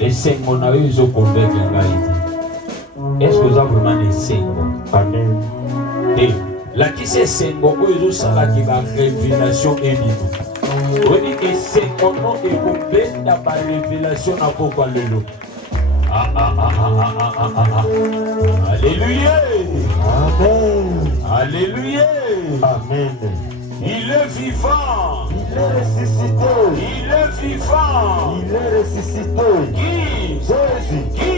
esengo na yo ezokonvaincre ngai. Est-ce que vous avez vraiment esengo? Amen. Et lakisi esengo oyo ezosalaki barévélation ebino. Odi esengo no ekobenda barévélation na pokwa lelo. Alléluia. Amen. Alléluia. Amen. Il est vivant. Il est ressuscité. Il est vivant. Il est ressuscité. Qui? Jésus. Qui?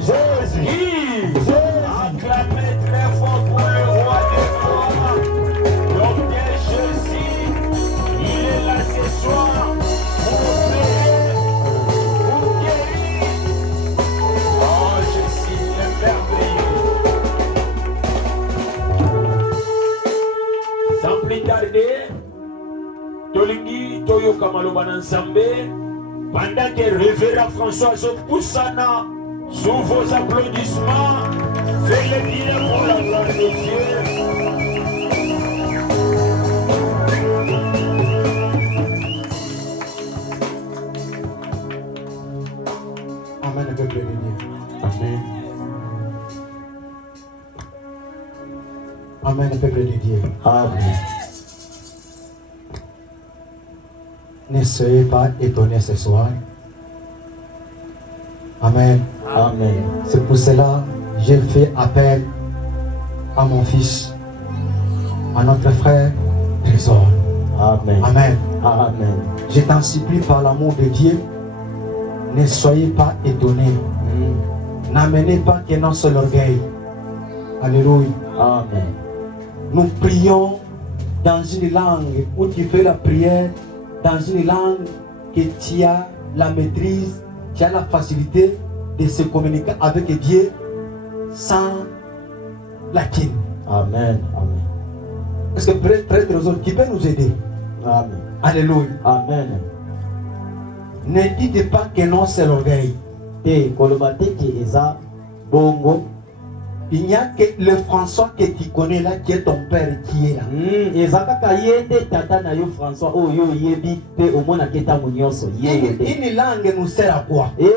Jésus. Qui? Jésus. Acclamez très fort pour le roi des rois. L'homme de Jésus. Il est là ce soir pour opérer, pour guérir. Oh, Jésus est merveilleux. Sans plus tarder, Tolingi Toyoka Malobana Nzambe, pendant que Révérend François Zopoussana, sous vos applaudissements, faites-le bien pour la gloire de Dieu. Amen, le peuple de Dieu. Amen. Amen, le peuple de Dieu. Amen. Ne soyez pas étonnés ce soir. Amen. Amen. C'est pour cela que je fais appel à mon fils, à notre frère Trésor. Amen. Amen. Amen. Je t'en supplie par l'amour de Dieu, ne soyez pas étonnés. N'amenez pas que non seul orgueil. Alléluia. Amen. Nous prions dans une langue où tu fais la prière, dans une langue que tu as la maîtrise, tu as la facilité de se communiquer avec Dieu sans la kin. Amen. Amen. Est-ce que prêtre Trésor, tu peux nous aider? Amen. Alléluia. Amen. Ne dites pas que non c'est l'orgueil. Bongo. Il n'y a que le François que tu connais là, qui est ton père, qui est là. Une langue nous sert à quoi? Il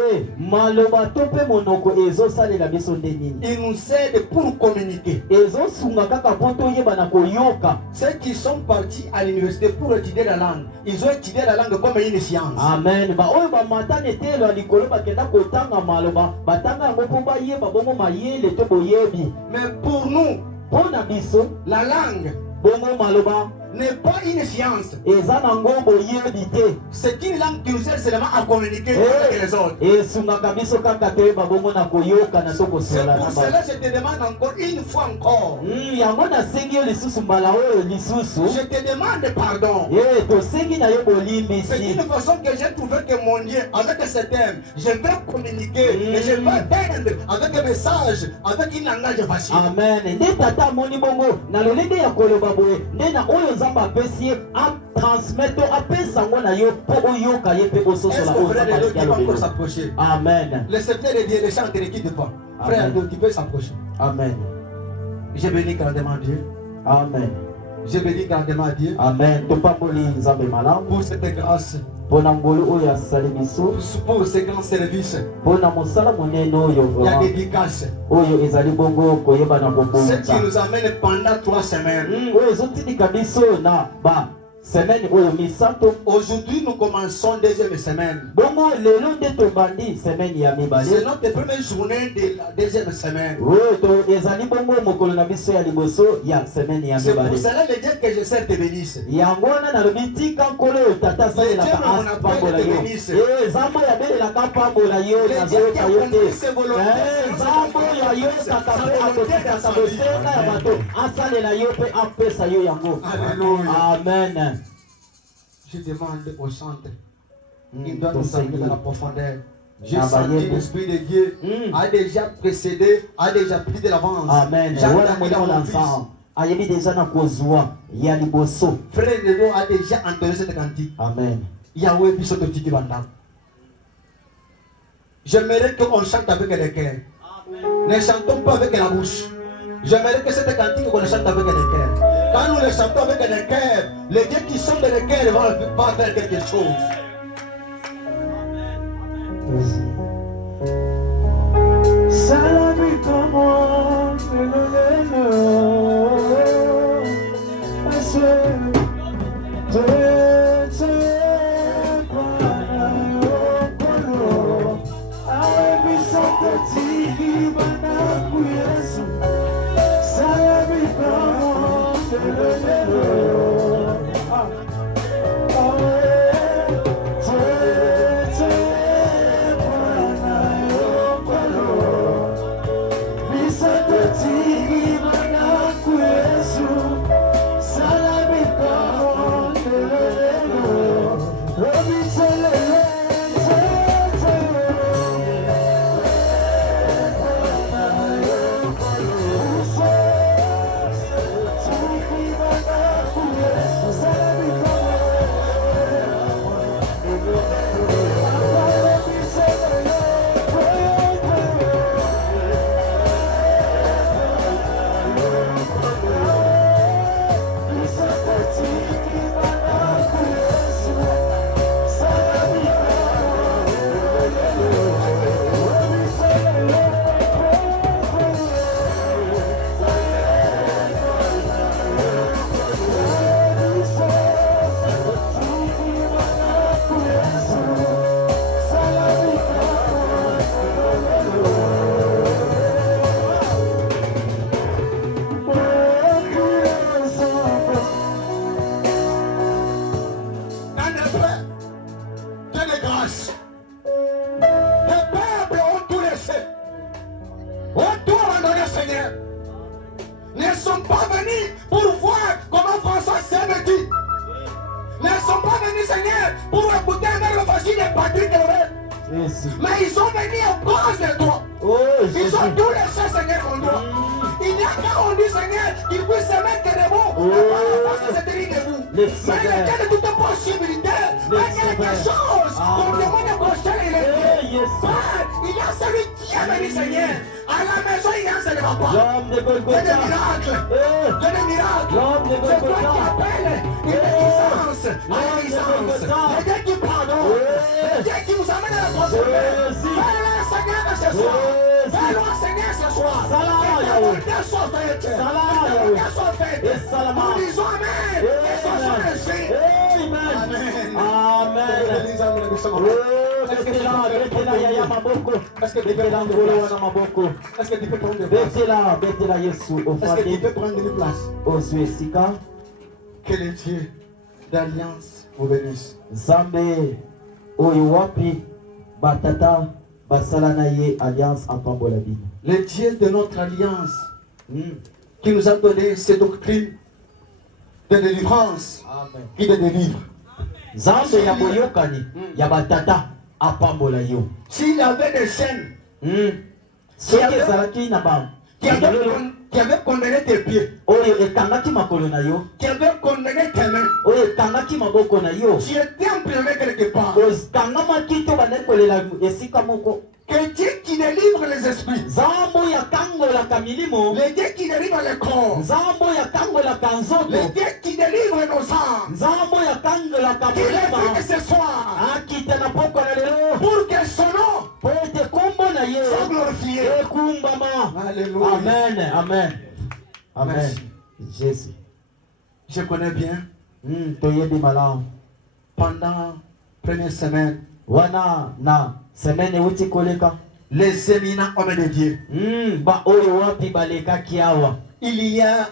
nous sert pour communiquer. Ceux qui sont partis à l'université pour étudier la langue, ils ont étudié la langue comme une science. Amen. Mais pour nous, la langue n'est pas une science. C'est une langue qui nous sert seulement à communiquer avec les autres. C'est pour cela que je te demande encore une fois encore. Je te demande pardon. C'est une façon que j'ai trouvé que mon Dieu, avec ce thème, je vais communiquer et je vais atteindre avec un message, avec une langage facile. Amen. Amen. Le secteur de Dieu, les chants ne quittent pas. Frère, tu peux s'approcher. Amen. Je bénis grandement Dieu. Amen. Je bénis grandement Dieu. Amen. Pour cette grâce. Pour ce grand service. Il y a dédicace. Ce qui nous amène pendant 3 semaines. Aujourd'hui, nous commençons deuxième semaine. C'est notre première journée de la deuxième semaine. C'est pour cela le Dieu que je sais te bénisse. Le Dieu mon appel te bénisse. Le Dieu qui a compris ses volontés. Amen. Je demande au centre, il doit nous amener dans la profondeur. J'ai senti l'Esprit de Dieu a déjà précédé, a déjà pris de l'avance. Amen. Frère de Dieu a déjà entendu cette cantique. Amen. Yahweh Bissoto Tiki Banda. J'aimerais qu'on chante avec le cœur. Ne chantons pas avec la bouche. J'aimerais que cette cantique qu'on chante avec le cœur. Quand nous le chantons avec le cœur, les dieux qui sont dans le cœur vont faire quelque chose. Mais ils ont venu à cause de toi. Ils ont tout laissé, Seigneur, pour toi. Il n'y a qu'à on dit, Seigneur, qu'ils puissent se mettre debout. Et par la force de se tenir debout. Mais le Dieu de toute possibilité a quelque chose qu'on demande de prochain et le Dieu. Il y a celui qui est venu, Seigneur. À la maison, il y a un seul papa. Il y a des miracles. Il y a des miracles. C'est toi qui appelles une réticence à la licence. Le Dieu qui pardonne. Le Dieu qui vous amène à la prospérité. Fais-le, Seigneur, ce soir. Fais-le, Seigneur, ce soir. Que ta volonté soit faite. Que ta volonté soit faite. Nous disons Amen. Et ce soit ainsi. Amen. Amen. Est-ce que tu peux prendre une place? Que le Dieu d'alliance vous bénisse. Zambe oyo wapi batata basala na ye alliance apambola bino. Le Dieu de notre alliance qui nous a donné cette doctrine de délivrance. Amen. Qui te délivre. Zambe ya boyokani ya batata apambola yo. S'il y avait des chaînes soki ezalaki na bango qui avait condamné tes pieds, oyo ekangaki makolo na yo, qui avait condamné tes mains, oyo ekangaki maboko na yo, tu étais emprisonné quelque part. okangamaki to bandaki kolela esika moko. Que Dieu qui délivre les esprits, Nzambo ya kangolaka milimo, le Dieu qui délivre les corps, Nzambo ya kangolaka nzoto, le Dieu qui délivre nos âmes, Nzambo ya kangolaka qu'il ait molema, fait que ce soir, akita na poko na lelo pour que son nom po ete kombo na ye soit glorifié. ekumbama. Alléluia. Amen, amen, amen. Merci. Jésus. Je connais bien, toyebi malamu pendant première semaine, wana na semaine euti koleka les éminents hommes de Dieu, ba oyo wapi balekaki awa, il y a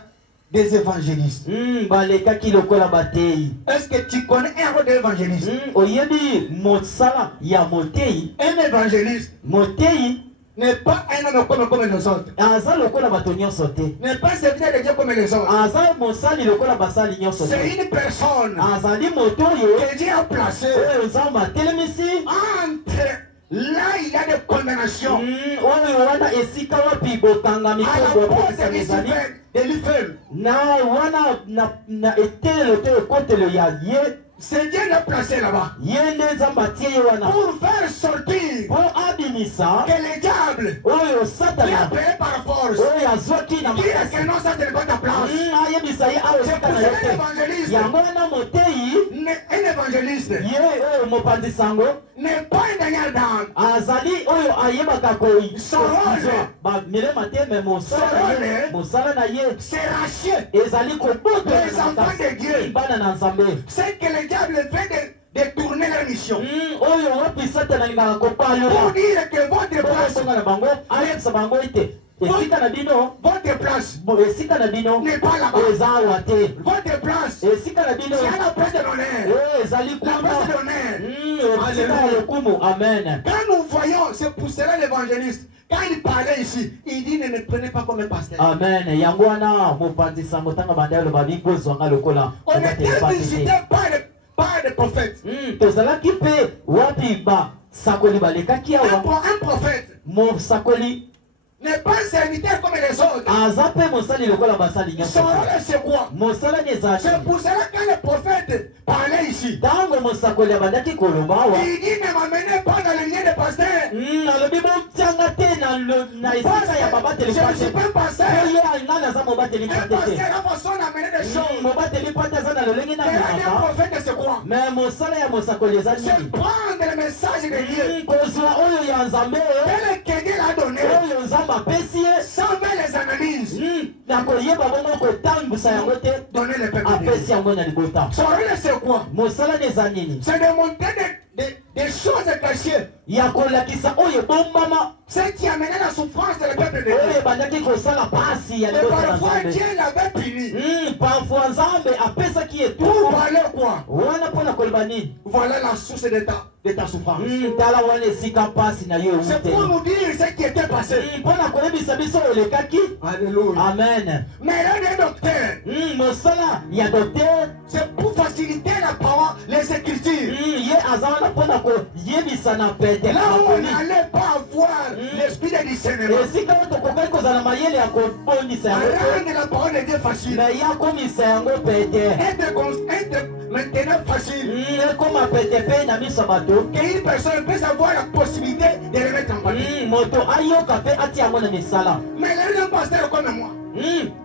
des évangélistes. balekaki lokola batei. Est-ce que tu connais un rôle d'évangéliste? Oyebi mosala ya motei. Un évangéliste Motei n'est pas un homme comme les autres. aza lokola bato nyonso te, N'est pas serviteur de Dieu comme les autres. aza mosali lokola basali nyonso te. C'est une personne Azali moto oyo que Dieu a placée oyo nzambe atelemisi entre là il y a des condamnations. oyo wana esika wapi bokangami À la ko porte bopesa ezali de l'Ifem. na wana na etelelo to ekotelo ya ye. C'est Dieu l'a placé là-bas Ye nde nzambe atie ye wana pour faire sortir po abimisa que le diable oyo qui a satana appelé par force, oyo azwaki na qui est makasi que non, ça n'est pas ta place. ayebisa ye awa C'est esika pour na ça yo qu'un te. évangéliste, Yango wana motei un évangéliste ye oyo mopanzi sango n'est pas un Daniel Dan. azali oyo ayebaka Sorole. bamilema te me Sorole. mosala na ye C'est rachier. ezali Les kobotela enfants de Dieu. bana na nzambe. C'est que le diable fait de tourner leur mission. Oyo wapi satana alingaka Pour kopalola dire que votre place bonga na bango ayebisa bango ete esika na bino Votre place esika na bino n'est pas là-bas. eza awa te. Votre place, Esika na bino c'est à la place de l'honneur. ezali La kuna place de l'honneur. esika ya lokumu. Amen. Quand nous voyons, c'est pour cela l'évangéliste, quand il parlait ici, il dit ne me prenez pas comme un pasteur. Amen. Yango wana mopanzi sango tanga bandelo babi kozwanga lokola. On était visité par des prophètes. Tozalaki pe wapi ba sakoli balekaki awa. Un prophète Mo sakoli n'est pas un serviteur comme les autres. aza pe mosali lokola basali nyonso. Son rôle c'est quoi? Mosala nyeza. C'est pour cela que le prophète parlait ici. Tango mosakoli abandaki koloba awa. Il dit ne m'amenez pas dans le lien de pasteur. Alobi botianga te na esika ya babateli Je ne suis pas un pasteur. ye nga naza mobateli Un pate te. pasteur a façon d'amener des choses. Mobateli pate aza na lolenge na Mais un melaka. prophète c'est quoi? Mais mosala ya mosakoli eza C'est nini? prendre le message de Dieu Kozwa oyo ya nzambe tel que Dieu l'a donné oyo nzambe apesi ye sans faire les analyses. na koyeba bongo kotambwisa yango te Donner le peuple de apesi Dieu. yango na libota. Son rôle c'est quoi? Mosala ni eza nini? C'est de montrer des choses cachées. Ya kolakisa oyo ebombama Ce qui a mené la souffrance du peuple de Dieu. oyo ebandaki kosala pasi ya Et libota na parfois nzambe. Dieu l'avait puni. Parfois nzambe apesaki Pour etuku parler quoi? wana mpona koloba nini? Voilà la source de ta souffrance. Tala wana esika pasi na yo C'est pour nous dire ce qui était passé. mpona koyebisa biso olekaki. Alléluia. Amen. Mais là, les docteurs, mosala ya docteur c'est pour faciliter la parole, les écritures. ye aza wana mpona koyebisa na pete Là où on makoli. n'allait pas avoir l'esprit de discernement. esika oyo tokokaki kozala mayele ya kobondisa yango te Rendre la parole de Dieu facile. me ya komisa yango pete. Être maintenant facile. ekoma pete mpe na miso ya bato. Qu'une personne puisse avoir la possibilité de le mettre en pratique. moto ayoka mpe atia yango na misala. Mais là, un pasteur comme moi,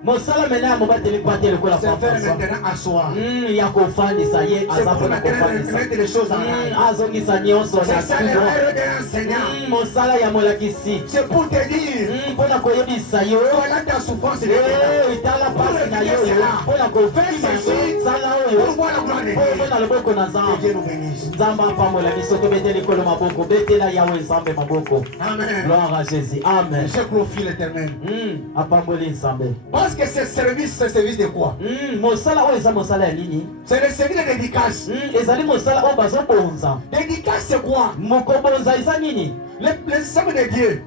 mosala mena ya mobateli mpo ate lokola c'est faire François. maintenant asseoir. ya kofandisa ye C'est aza pour mpona maintenant kofandisa. mettre les choses en règle. azongisa nyonso na C'est ça le tubo. rôle d'un enseignant. mosala ya molakisi C'est pour te dire, mpona koyebisa yo voilà ta souffrance. Et tala pasi na yo mpona kofima yango sala oyo pour voir la gloire de mpo Dieu. omona loboko na Que nzambe. Dieu nous bénisse. nzambe apambola biso tobete likolo maboko betela yawe nzambe maboko. Amen. gloire à Jésus. Amen. Je glorifie l'éternel. apamboli nzambe. Parce que ce service, c'est service de quoi? mosala oyo eza mosala ya nini? C'est le service de dédicace. ezali mosala oyo bazobonza. Dédicace, c'est quoi? mokobonza eza nini? Les saints de Dieu.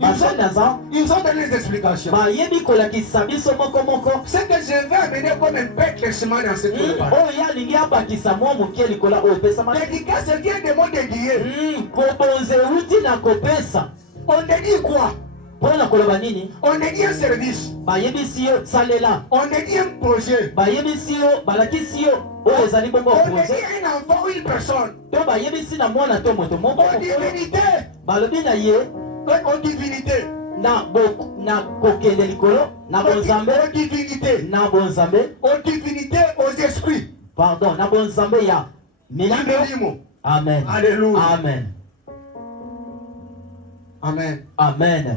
basali na nzambe Ils ont donné des explications. bayebi kolakisa biso moko. Ce que je vais amener comme un pécressement dans cette tour. oyo ye alingi abakisa mwa moke likolo oyo epesama. Dédicace vient des mots de Dieu. kobonza euti na kopesa. On te dit quoi? mpona koloba nini? On te dit un service. bayebisi yo salela. On te dit un projet. bayebisi yo balakisi yo oyo ezali bongo On te projet. dit un enfant ou une personne. to bayebisi na mwana to moto moko En divinité. balobi na ye En divinité. na kokende likolo na bonzambe En divinité. na bonzambe En divinité aux esprits. pardon na bonzambe ya milambo. Milimo. Amen. Alléluia. Amen. Amen. Amen.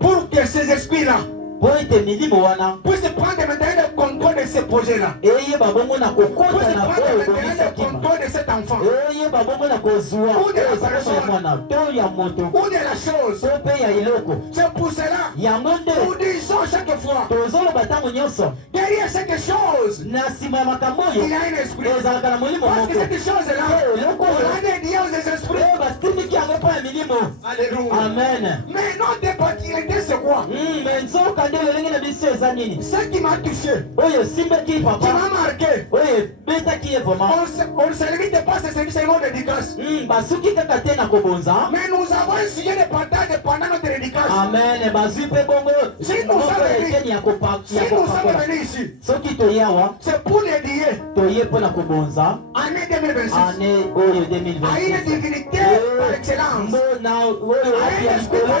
Pour que ces esprits-là po ete milimo wana puissent prendre maintenant le contrôle de ces projets-là. eyeba bongo na Puissent kokota na prendre oyo maintenant le ebongisakima. contrôle de cet enfant. eyeba bongo na kozwa Ou de la oyo ezalaka ya personne. mwana to ya moto Ou de la chose. to mpe ya eloko. C'est pour cela yango nde nous disons chaque fois, tozoloba ntango nyonso derrière chaque chose, na nsima ya makambo oyo il y a un esprit. ezalaka na molimo Parce que moko. cette chose-là, eloko on oyo a des liens aux esprits. oyo batindiki yango mpo ya milimo. Alléluia. Amen. Mais notre particularité, c'est quoi? me nzoka nde lolenge na biso eza nini? Ce qui m'a touché, oyo esimbaki qui papa m'a marqué, oyo ebetaki ye vraimen. on ne se limite pas à ce service seulement de dédicace. basuki kaka te na kobonza. Mais nous avons un sujet de partage pendant notre dédicace. amen. bazwi mpe bongo Si nous moko sommes ya venus- eteni ya Si nous sommes kopakola. venus ici, soki toye awa c'est pour dédier toye mpo na kobonza année 2026 ane oyo à une 2026 divinité par excellence. mbona oyo wapi ya likolo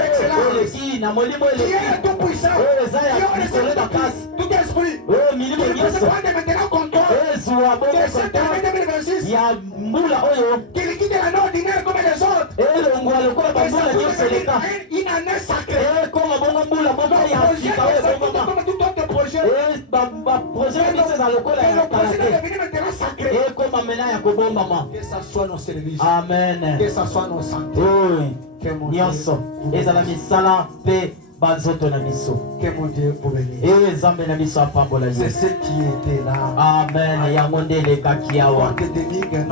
oleki na molimo Qui eleki est le tout-puissant, oyo eza qui ya a likolo reçu makasi tout esprit, oyo milimo qui peut se nyonso prendre maintenant contrôle ezwa bongo de cette année konta 2026, ya mbula oyo qui quitte la nord ordinaire comme les autres. elongwa lokola Et ça bambula peut nyonso devenir eleka une année sacrée. ekoma bongo mbula moko ya Projet sika de oyo sortie ebongoma comme tout autre projet. baprojet na biso eza lokola Et ya le kala projet te est devenu maintenant sacré. ekoma mena ya kobombama. Que ça soit nos services, amen. que ça soit nos santé. oyo Que mon Dieu nyonso ezala misala mpe banzoto na biso. Que mon Dieu vous bénisse. Eh Nzambe na biso apambola yo. C'est ce qui était là. Amen. Yango nde elekaki awa.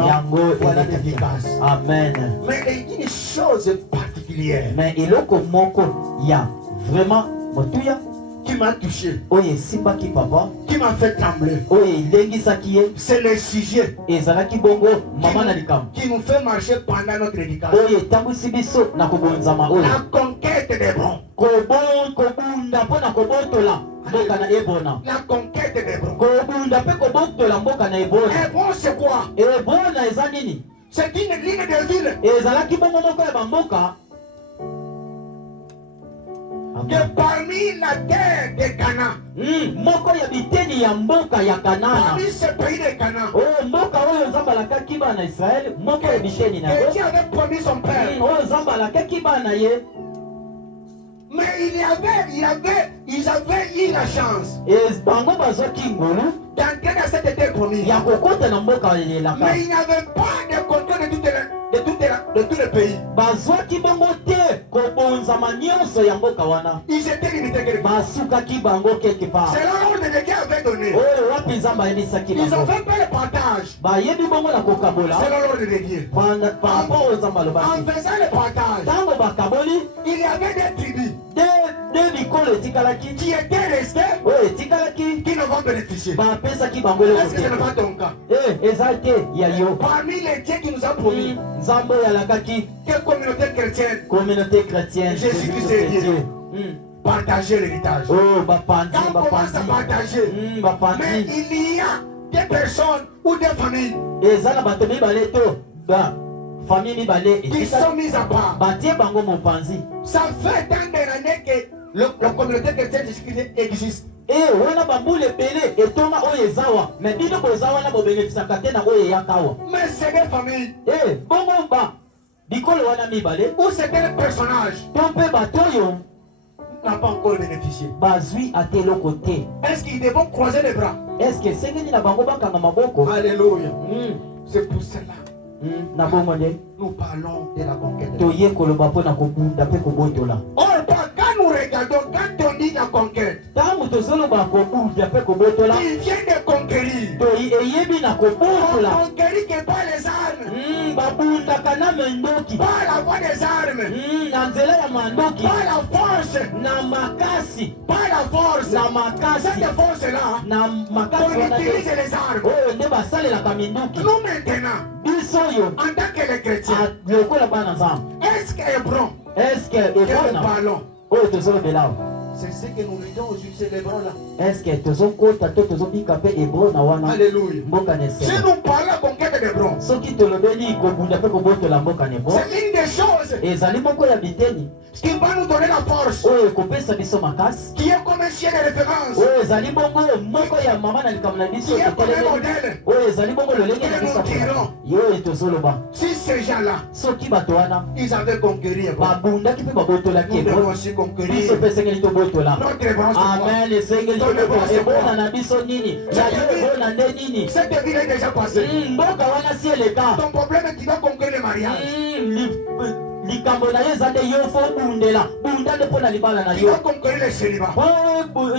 Yango Voilà elekaki. l'efficace. Amen. Mais une chose particulière Mais eloko moko ya vraiment motuya qui m'a touché, oyo esimbaki papa qui m'a fait trembler, oyo elengisaki ye c'est le sujet ezalaki bongo mama na likambo qui nous fait marcher pendant notre éducation. oyo etambwisi biso na kobonzama oyo La conquête des bons. kobunda mpo na kobotola mboka na ebona La conquête des bons. kobunda mpe kobotola mboka na ebona Et bon, c'est quoi? ebona eza nini C'est une ligne de ville ezalaki bongo moko ya bamboka que parmi la terre de Canaan, moko ya biteni ya mboka ya kanana parmi ce pays de Canaan, oyo mboka oyo nzambe alakaki bana israele moko ya biteni na que yango Dieu avait promis son père. oyo nzambe alakaki bana ye Mais ils avaient eu la chance bango bazwaki ngolu d'entrer dans cette terre promise. ya kokota na mboka elelaka Mais ils n'avaient pas de contrôle de tout le pays. bazwaki bongo te kobonzama nyonso ya mboka wana Ils étaient limités quelque part. basukaki bango quelque part C'est l'ordre que Dieu avait donné. oyo wapi nzambe ayebisaki Ils ont bango fait pas le partage. bayebi bongo na kokabola C'est l'ordre de Dieu. par rapport oyo nzambe En alobaki faisant le partage, ntango bakaboli il y avait des tribus de bikolo etikalaki qui étaient restées, oyo etikalaki qui ne vont bénéficier. bapesaki bango eloko Est-ce que ce n'est pas te ton cas? eza te ya yo Parmi les dieux qui nous a promis, nzambe oyo alakaki quelle communauté chrétienne communauté chrétienne Jésus-Christ est Dieu. Partager l'héritage. oyo bapandi Quand on commence à partager, mais bapandi il y a des personnes ou des familles eza na bato mibale to famille mibale qui sont mises à part. batie bango mopanzi Ça fait tant d'années que la communauté chrétienne Jésus-Christ existe. wana bambula ebele etonga oyo ezawa me bino boza wana bobenefisaka te na oyo eyaka awa Mais c'est des familles bongo bikolo wana mibale où certains personnages to mpe bato oyo n'ont pas encore bénéficié. bazwi ate eloko te Est-ce qu'ils devront croiser les bras? eske esengeli na bango bakanga maboko Alléluia. C'est pour cela na bongo nde nous parlons de la conquête. toye koloba mpo na kobunda mpe kobotola Or, quand nous regardons, quand on dit la conquête, ntango tozoloba kobunda mpe kobotola il vient de conquérir. eyebi na On kobotola conquérit que par les armes, babundaka na mendoki par la voie des armes, na nzela ya mandoki par la force, na makasi par la force. na makasi Cette force-là, na makasi on wana utilise te les armes. oyo nde basalelaka minduki Nous maintenant, biso oyo en tant que les chrétiens, lokola bana nzambe est-ce que Hébron, eske que nous ebona parlons, oyo tozolobela awa c'est ce que nous lisons aujourd'hui, c'est l'Hébron-là. eske tozokota to tozobika mpe ebrona wana Alléluia. mboka na Si esena nous parlons de la conquête d'Hébron, soki tolobeli kobunda mpe kobotola mboka na ebro c'est une des choses ezali moko ya biteni qui va nous donner la force, oyo ekopesa biso makasi qui est comme un chien de référence, oyo ezali bongo moko ya mama na likambo na biso qui est comme un etelemi modèle. oyo ezali bongo lolenge na biso oyo tozoloba Si ces gens-là, soki bato wana ils avaient conquéri Hébron, babundaki mpe babotolaki nous devons ebro aussi conquérir biso mpe esengeli tobotola notre Hébron. C'est quoi? amen esengeli tobotola ebona na biso nini na yo ebona nde nini Cette ville est déjà passée. mboka wana si eleka Ton problème est que tu dois conquérir le mariage. likambo na yo eza nde yo fo bundela bunda nde mpo na libala na Tu dois yo conquérir le célibat.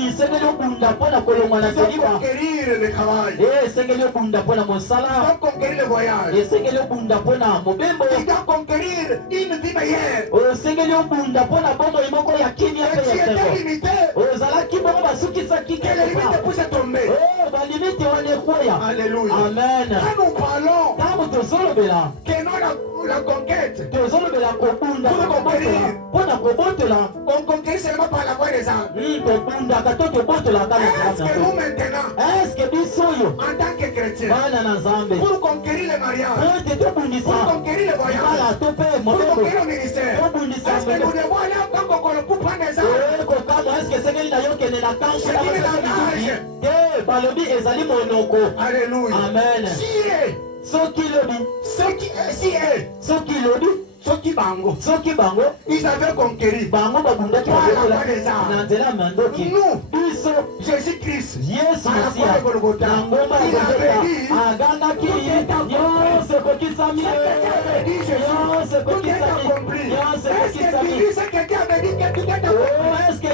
esengeli obunda mpo na kolongwa na Tu dois seliba conquérir le travail. esengeli obunda mpo na Tu dois mosala conquérir le voyage. esengeli obunda mpo na mobembo Tu dois conquérir une vie meilleure. esengeli obunda mpo na bomoi moko ya kimia Et mpe tu ya étais seko limité. ozalaki bongo basukisaki Que les limites puissent tomber. balimite wana ekweya Alléluia. amen Quand nous parlons ntango tozolobela que non la conquête, tozolobela kobunda Pour kobotola mpo na kobotola on conquérit seulement par la voie des armes. tobundaka to tobotolaka na Est-ce que nous maintenant, eske biso oyo en tant que chrétiens, bana na nzambe pour conquérir le mariage, po ete tobundisa pour conquérir le voyage, libala to mpe pour mobembo conquérir le ministère, tobundisa est-ce que nous devons aller en tant pour prendre des armes? kokamwa eske esengeli na yo kende na kampo C'est une langage. te balobi ezali monoko Alléluia. amen Si est, soki lobi si est, soki lobi soki bango, soki bango ils avaient conquéri. bango babundaki babotola na nzela ya mandoki Nous, biso Jésus-Christ, yesu à la masiya croix de Golgotha, na ngomba ya il avait Golgotha dit, agangaki nyonso ekokisami nyonso tout est ekokisami accompli. nyonso Est-ce que tu ekokisami dis ce que Dieu avait dit que tout est accompli? eske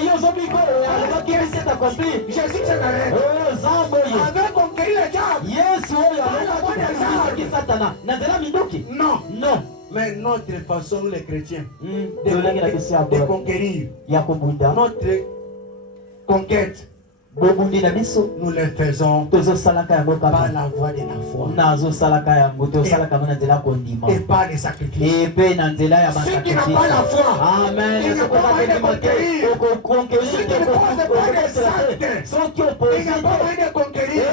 accompli. Jésus de Nazareth Oh, Zamboyo. avait conquéri le diable. Yesu oyo alaki Satana. Nazela minduki. Non. Non. Mais notre façon, les chrétiens, Tolenge na kisi ya de conquérir, ya kobunda. notre conquête, Bobundi na biso. nous le faisons Tozosalaka yango par kaka. la voie de la foi Nazosalaka yango tosalaka yango na nzela kondima. et par les sacrifices. Epe na nzela ya Ceux qui n'ont pas la foi, Amen. ils n'ont pas moyen de conquérir. Ceux qui ne posent pas les actes, soki ils n'ont opposite pas moyen de conquérir.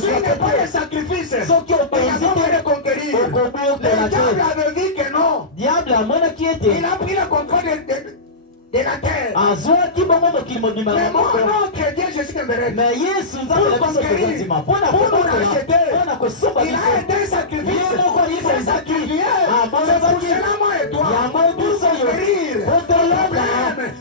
S'il n'y a pas de sacrifice, soki il n'y a pas opposite moyen de conquérir. Le okobotela diable te avait dit que non. diable amonaki Il ete a pris le contrôle de la terre. azwaki bongo mokili mobima Mais na moi, moko notre Dieu Jésus qui me règle, me yesu nzambe na biso kozandima mpona mpona kosomba il a biso été sacrifié. ye moko Il s'est ayebezaki sacrifié. C'est pour abonzaki cela, moi et toi, yango biso yo conquérir. potolobla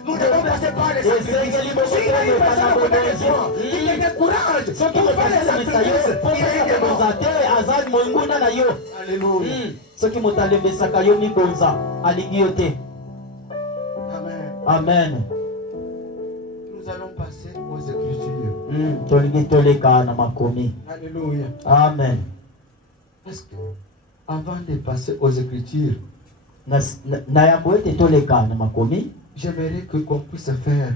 Nous devons passer par les sacrifices. esengeli S'il a une personne à côté de toi, bokoteleka il te décourage. soki Pour faire les motosalisa yo sacrifices, mpo il est koza mort. te aza moinguna na yo Alléluia. soki moto alembesaka yo mibonza alingi yo te Amen. amen Nous allons passer aux Écritures. tolingi toleka na makomi Alléluia. amen Parce que avant de passer aux Écritures, na yambo ete toleka na makomi j'aimerais que qu'on puisse faire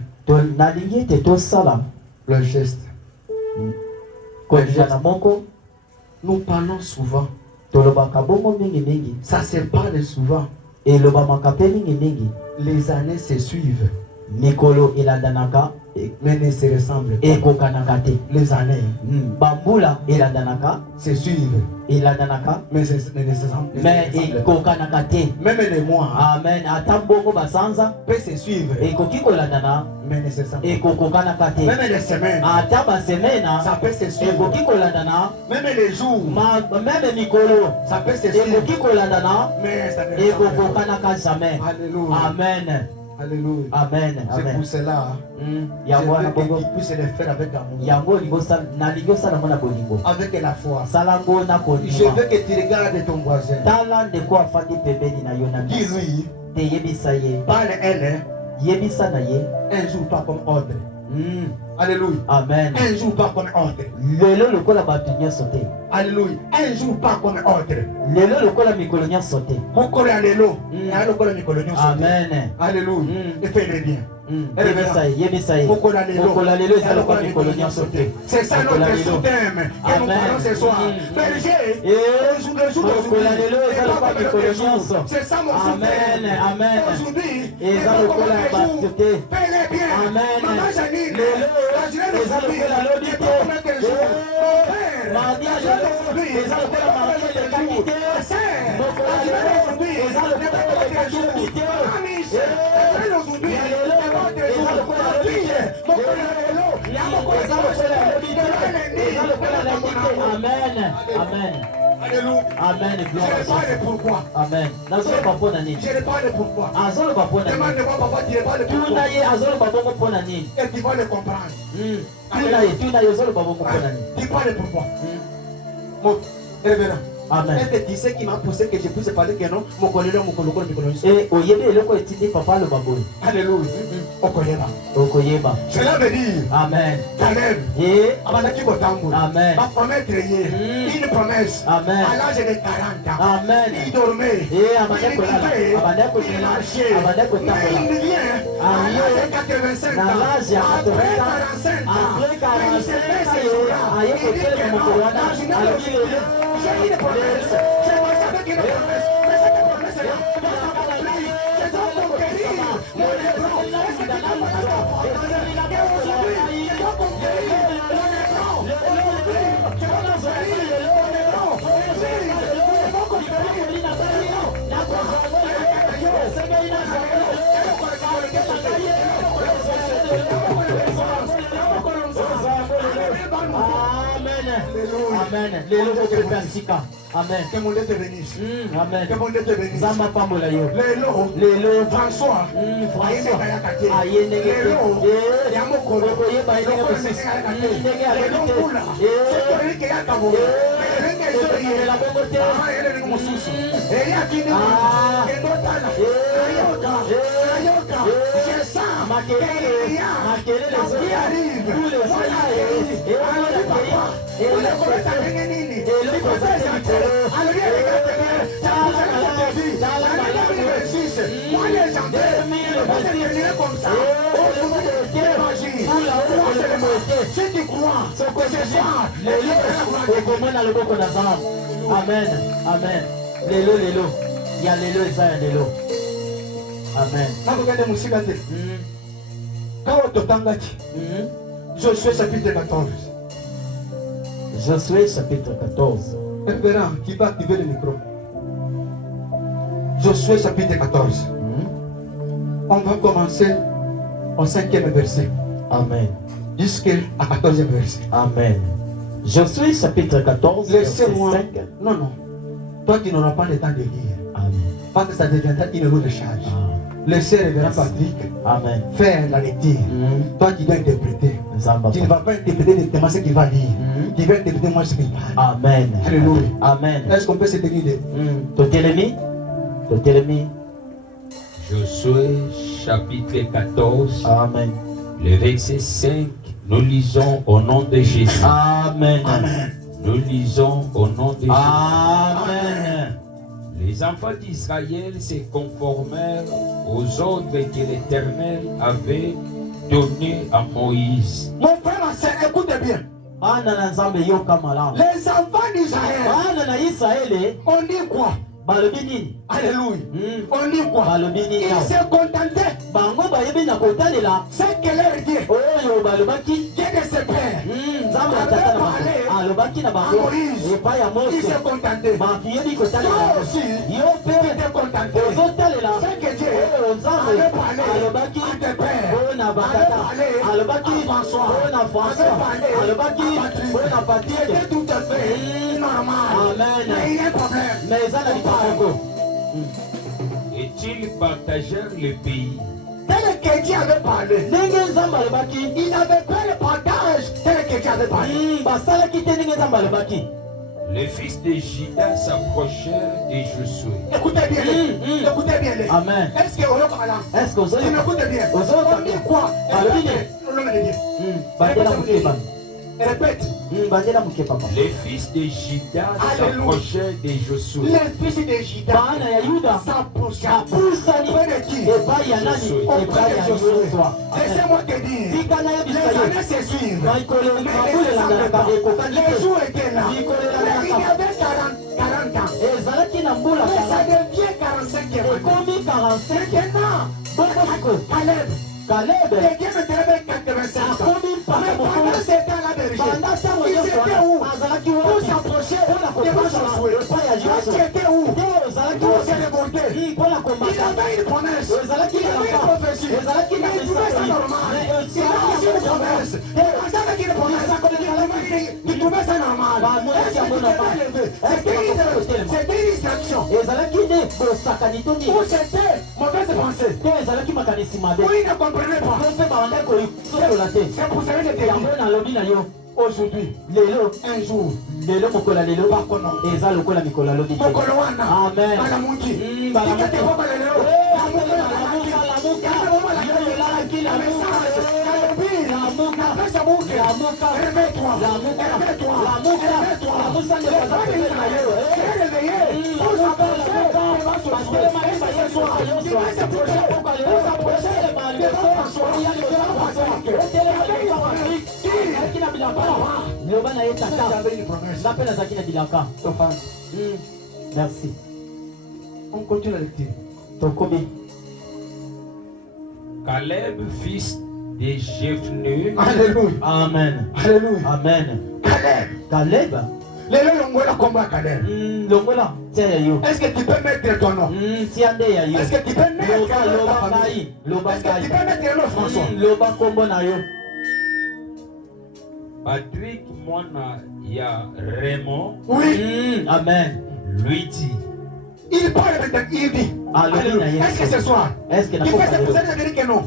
nalingi ete tosala le geste. kolingana na moko Nous parlons souvent. tolobaka bongo mingimingi Ça se parle souvent. elobamaka mpe mingimingi Les années se suivent, mikolo elandanaka mais ne se ressemblent pas. ekokanaka te Les années bambula elandanaka se suivent, elandanaka mais ne se ressemblent me pas. ekokanaka te Même les mois amen ata mbongo basanza peuvent se suivre, ekoki kolandana mais ne se ressemblent pas. ekokokanaka te Même les semaines, ata basemena ça peut se suivre. ekoki kolandana Même les jours, meme mikolo ça peut se suivre, ekoki kolandana mais ça ne ressemble pas. ekokokanaka jamais Alléluia. amen Alléluia. amen C'est amen pour cela yango wana je veux bongo que tu puisses le faire avec amour, yango nalingi osalango na bolingo avec la foi. salango na Je kondima veux que tu regardes ton voisin. tala ndeko afandi pembeni na yo na miso Dis-lui, te yebisa ye parle elle, yebisa na ye un jour pas comme ordre. Alléluia. amen Un jour pas comme ordre. lelo lokola bato nyonso te Alléluia. Un jour pas comme ordre. lelo lokola mikolo nyonso te Mokolo ya lelo. Ya lokolo mikolo nyonso te. amen Alléluia. Et fais-le bien. yebisa ye Mokolo ya lelo eza lokola mikolo nyonso te C'est ça notre sous-thème que nous parlons ce soir. Berger, le jour Mokola lelo eza lokola mikolo nyonso c'est ça mon amen sous-thème. amen Aujourd'hui, eza lokola ya bato te fais-le bien. amen Maman Janine, lelo la journée eza d'aujourd'hui, lokola lobi tu te peux commettre le jour. mardi ya lelo eza lokola mardi elekaki te mokola lelo eza lokola elekaki lobi te amen amen amen Pourquoi? amen nazoloba mpo na nini Je ne parle pourquoi. azoloba mpo na nini Demande-moi papa, tu ne parles tuna pourquoi. ye azoloba bongo mpo na nini Et tu vas le comprendre. tuna ye ozoloba bongo mpo na nini Tu parles pourquoi. Mon révérend. amen Est-ce que tu sais qui m'a poussé que je puisse parler que non, mon collègue, mon collègue, mon collègue. e oyebi eloko etindi papa aloba boye Alléluia. Okoyeba. okoyeba Cela veut dire, amen Caleb, e Abanaki Botambo, amen va promettre une promesse amen à l'âge de 40 ans. amen Il dormait, e abandaki il kolala vivait, abandaki il kolela marchait, abandaki mais kotambola il vient à l'âge de 85 na ans. l'âge ya Après 85 45 ans, après mais il se fait 45 ce ye jour-là. aye Il dit kotelema que mokolo non, wana dans une autre alobi lelo j'ai une promesse. Je marche avec une promesse. Mais cette promesse-là va s'accomplir. Je dois conquérir mon écran. Est-ce que tu comprends ça? Et aujourd'hui, je dois conquérir mon écran. Aujourd'hui, je dois conquérir mon écran. Aujourd'hui, je dois conquérir amen lelo kopepa sika amen que mon Dieu te bénisse. amen Que mon Dieu te bénisse. nzambe apambola yo Lelo François François aye ndenge ya mokolo okoyeba ye ndenge mosusu ndenge alobi te soki eyaka boye ndenge ezoyela bongo te ele ndenge mosusu eyaki ndenge kendo tala ayoka je sens qui arrive, si tu crois que ce soir, Amen, amen. Lelo, lelo. Il y a lelo et ça, il y a lelo. Amen. Josué chapitre 14. Josué chapitre 14. Révérend, qui va activer le micro. Josué chapitre 14. On va commencer au 5e verset. Amen. Jusqu'à 14e verset. Amen. Josué chapitre 14, verset Laissez-moi. 5. Non, non. Toi qui n'auras pas le temps de lire. Amen. Parce que ça deviendra une lourde charge. Laissez révérend Patrick Amen. faire la lecture. Toi qui dois interpréter. Tu ne vas pas interpréter directement ce qu'il va lire. Tu vas interpréter moi ce qu'il parle. Amen. Alléluia. Amen. Est-ce qu'on peut se tenir de... Totelemi. Josué chapitre 14, Amen. le verset 5, nous lisons au nom de Jésus. Amen. Amen. Nous lisons au nom de Jésus. Amen. Les enfants d'Israël se conformèrent aux ordres que l'Éternel avait donnés à Moïse. Mon frère, ma soeur, écoutez bien. Les enfants d'Israël, on dit quoi? Alléluia. On dit quoi? Ils se contentaient. C'est que leur Dieu, Dieu de ses pères, avait parlé à Moïse. Ils se contentaient. Toi aussi, tu te contentais. C'est que Dieu avait parlé à tes pères, avait parlé à François, avait parlé à Patrick. C'était tout à fait normal. Amen. Mais il y a un problème. Et ils partagèrent le pays. Tel que Dieu avait parlé, il n'avait pas le partage tel que Dieu avait parlé. Les fils de Juda s'approchèrent de Josué. Écoutez bien, écoutez bien. Amen. Est-ce que vous Est-ce que vous tu m'écoutez bien? On dit quoi? Répète. Les fils de Juda s'approchèrent de Josué. Les fils de Juda s'approchèrent. Auprès de qui? Auprès de Josué. Laissez-moi te dire, les années se suivent. Mais les jours étaient là. Mais il y avait 40 ans. Mais ça devient 45 ans. Maintenant, Caleb, les Dieu me avait 85 ans. Mais pendant ces temps-là de richesse, ils étaient où? Pour s'approcher devant Josué. Ils étaient où? Pour se révolter. Il avait une promesse. Il avait une prophétie. Mais il trouvait ça normal. Il avait aussi une promesse. Et avec une promesse, il trouvait ça normal. Est-ce que tu peux lever? C'était une distraction. Ou c'était mauvaise pensée. Oui, ne comprenez pas. C'est pour ça que je te dis. Aujourd'hui, un jour, Mokolowana, Malamuki, Merci. On continue la lecture. Caleb, fils de Jephné. Alléluia. Amen. Alléluia. Amen. Caleb. Caleb. Combat Caleb. Est-ce que tu peux mettre ton nom? Est-ce que tu peux mettre ton nom? Est-ce que tu peux mettre le nom François? Patrick, Mwana, ya Raymond, Oui. Amen. lui dit. Il parle maintenant, il dit. Alléluia. Est-ce que ce soir? Est-ce que Il fait ça pour ça de dire que non.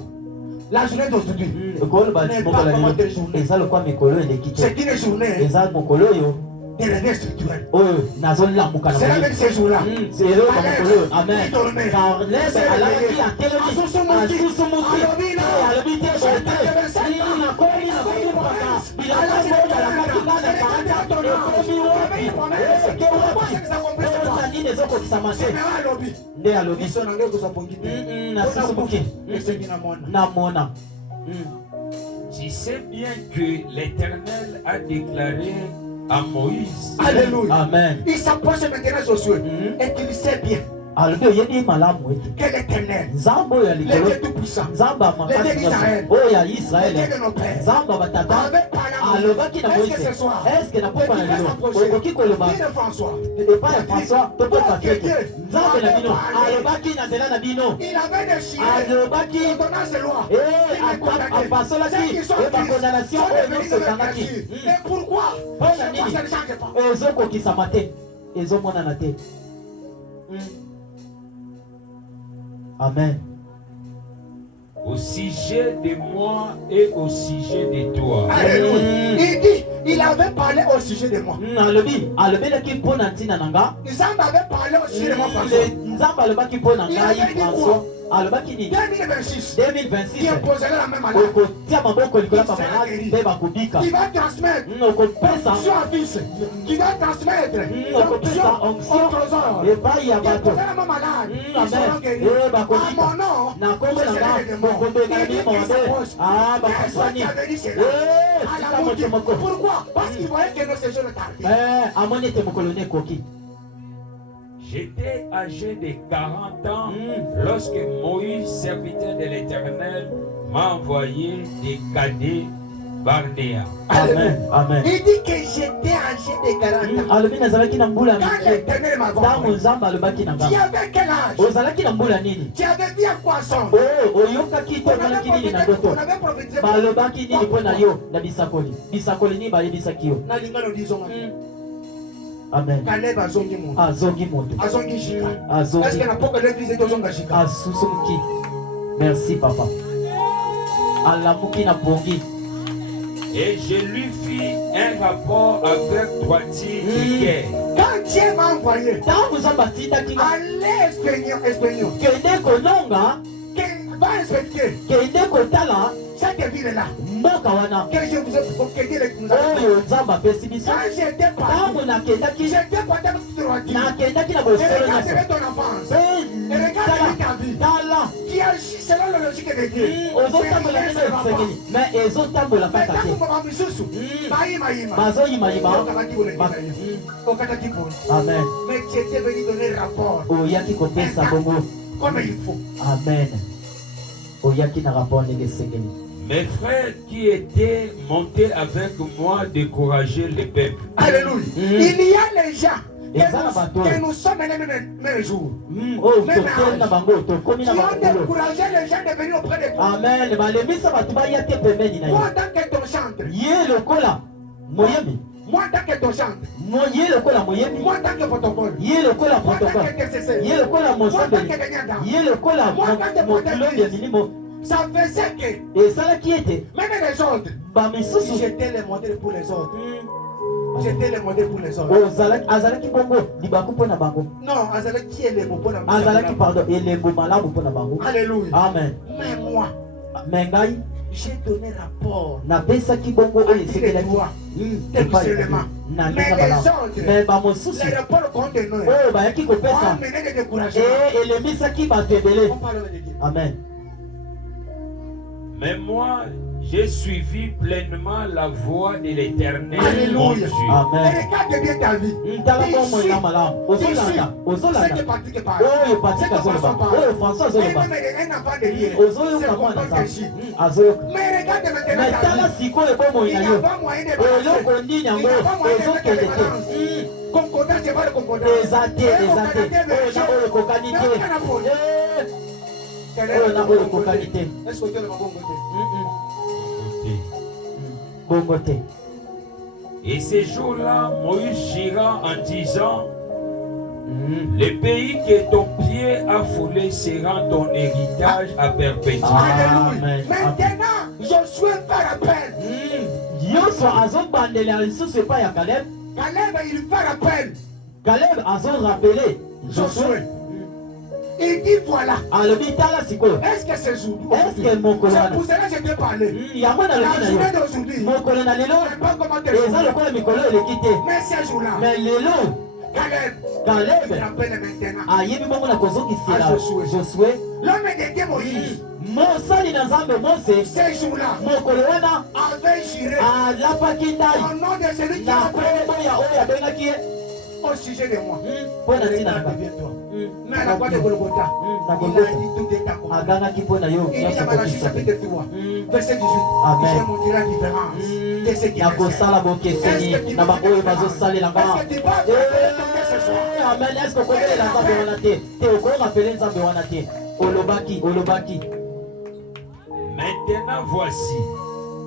La journée d'aujourd'hui n'est pas comme tes journées. C'est une journée des réveils structurels. C'est là même ces jours-là. Amen. Car laisse à la vie à quel Tu sais bien que l'Éternel a déclaré à Moïse. Alléluia. Amen. Il s'approche maintenant de Josué. Et il sait bien que l'Éternel, le Dieu tout-puissant, le Dieu d'Israël, le Dieu de nos pères, avait parlé à Moïse. Est-ce que ce soir, il va s'approcher? Dis de François. Il avait déchiré l'ordonnance de loi. Ceux qui sont tristes sont devenus de la créature. Mais pourquoi? Ça ne change pas. Amen. Au sujet de moi et au sujet de toi. Alléluia. Il dit, il avait parlé au sujet de moi. Ils avait parlé au sujet de moi. Il avait dit quoi? 2026, qui imposerait la même année. Qui va transmettre onction à fils, qui va transmettre onction au trésor, qui imposerait la même malade. Ils seront guéris. À mon nom, vous serez des démons. Il dit qu'il s'approche. Personne qui avait dit cela. À la boutique. Pourquoi? Parce qu'il voyait que nos séjours tardaient. J'étais âgé de 40 ans lorsque Moïse, serviteur de l'Éternel, m'a envoyé des cadets Barnéa. Amen. Amen. Il dit que j'étais âgé de 40 ans. Quand l'Éternel m'a envoyé, tu avais quel âge? Tu avais vu à quoi son? On avait prophétisé. Amen. Caleb azongi moto. Azongi Jika. Est-ce que n'importe quelle église est azonga Jika? Merci papa. Alamuki na bongi. Et je lui fis un rapport avec droitier de guerre. Quand Dieu m'a envoyé, allez espagnol, va inspecter cette ville-là. Que je vous ai dit les nous quand j'étais parti, j'étais parti avec droitier. Et regarde ton enfance. Et regarde ta vie. Qui agit selon la logique de Dieu. Mais ils ont tambour la patate. Amen. Mais tu étais venu donner rapport. Comme il faut. Amen. Mes frères qui étaient montés avec moi décourager le peuple. Alléluia. Il y a les gens que nous sommes même jour. Qui ont découragé les gens de venir auprès de toi. Amen. Moi, en tant que ton chantre. Moi, en tant que ton chantre. Moi, en tant que protocole. Moi, en tant que intercesseur. Moi, en tant que moi, en tant que protecteur. Ça faisait que même les autres, j'étais le modèle pour les autres. J'étais le modèle pour les autres. Non, Azalaki est le mot pour la maison. Alléluia. Amen. Mais moi, j'ai donné rapport. Mais les autres, les rapports qu'on donne, ont amené des découragements. On parle de Dieu. Amen. Mais moi, j'ai suivi pleinement la voie de l'Éternel. Alléluia. Amen. Et regarde bien ta vie. C'est que pratique par c'est que François parle. Et même un enfant de Dieu se comporte ainsi. Mais regarde maintenant ta vie. Il n'y a pas moyen de balancer. Il n'y a pas moyen de mettre les balances. Concordance, c'est pas le concordance. Est-ce que tu as le bon côté? Et ces jours-là, Moïse jura en disant, le pays que ton pied a foulé sera ton héritage à perpétuité. Alléluia. Maintenant, Josué fait appel. Caleb, il fait rappel. Caleb a rappelé Josué. Il dit voilà. Est-ce que c'est Zoudou? Est-ce que mon colonel? C'est pour cela que je t'ai parlé. La journée d'aujourd'hui. Mon colonel, je ne sais pas comment te mais ces jours-là. Mais Caleb. Il rappelle maintenant. À Josué. L'homme de Dieu Moïse. Ces jours-là. Avait juré. Au nom de celui qui a appelé. Au sujet de moi. Mais à la croix de Golgotha, il a dit tout est accompli. Il dit à Malachie chapitre 3, verset 18, je montrerai la différence de ce qui est. Est-ce que tu vas ce soir? Amen. Est-ce que vous connaissez la Olobaki.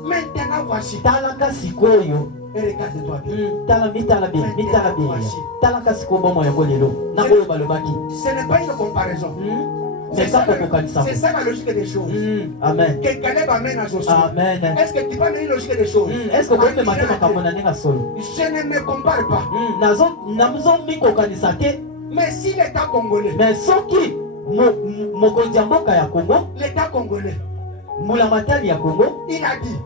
Maintenant voici. Talaka sikoyo. Et regarde-toi bien. Ce n'est pas une comparaison. C'est ça la logique des choses. Amen. Que Caleb amène à Josué. Amen. Est-ce que tu vas amener une logique des choses? Est-ce que vous pouvez mettre je ne me compare pas. Mais si l'État congolais, l'État congolais, il a dit,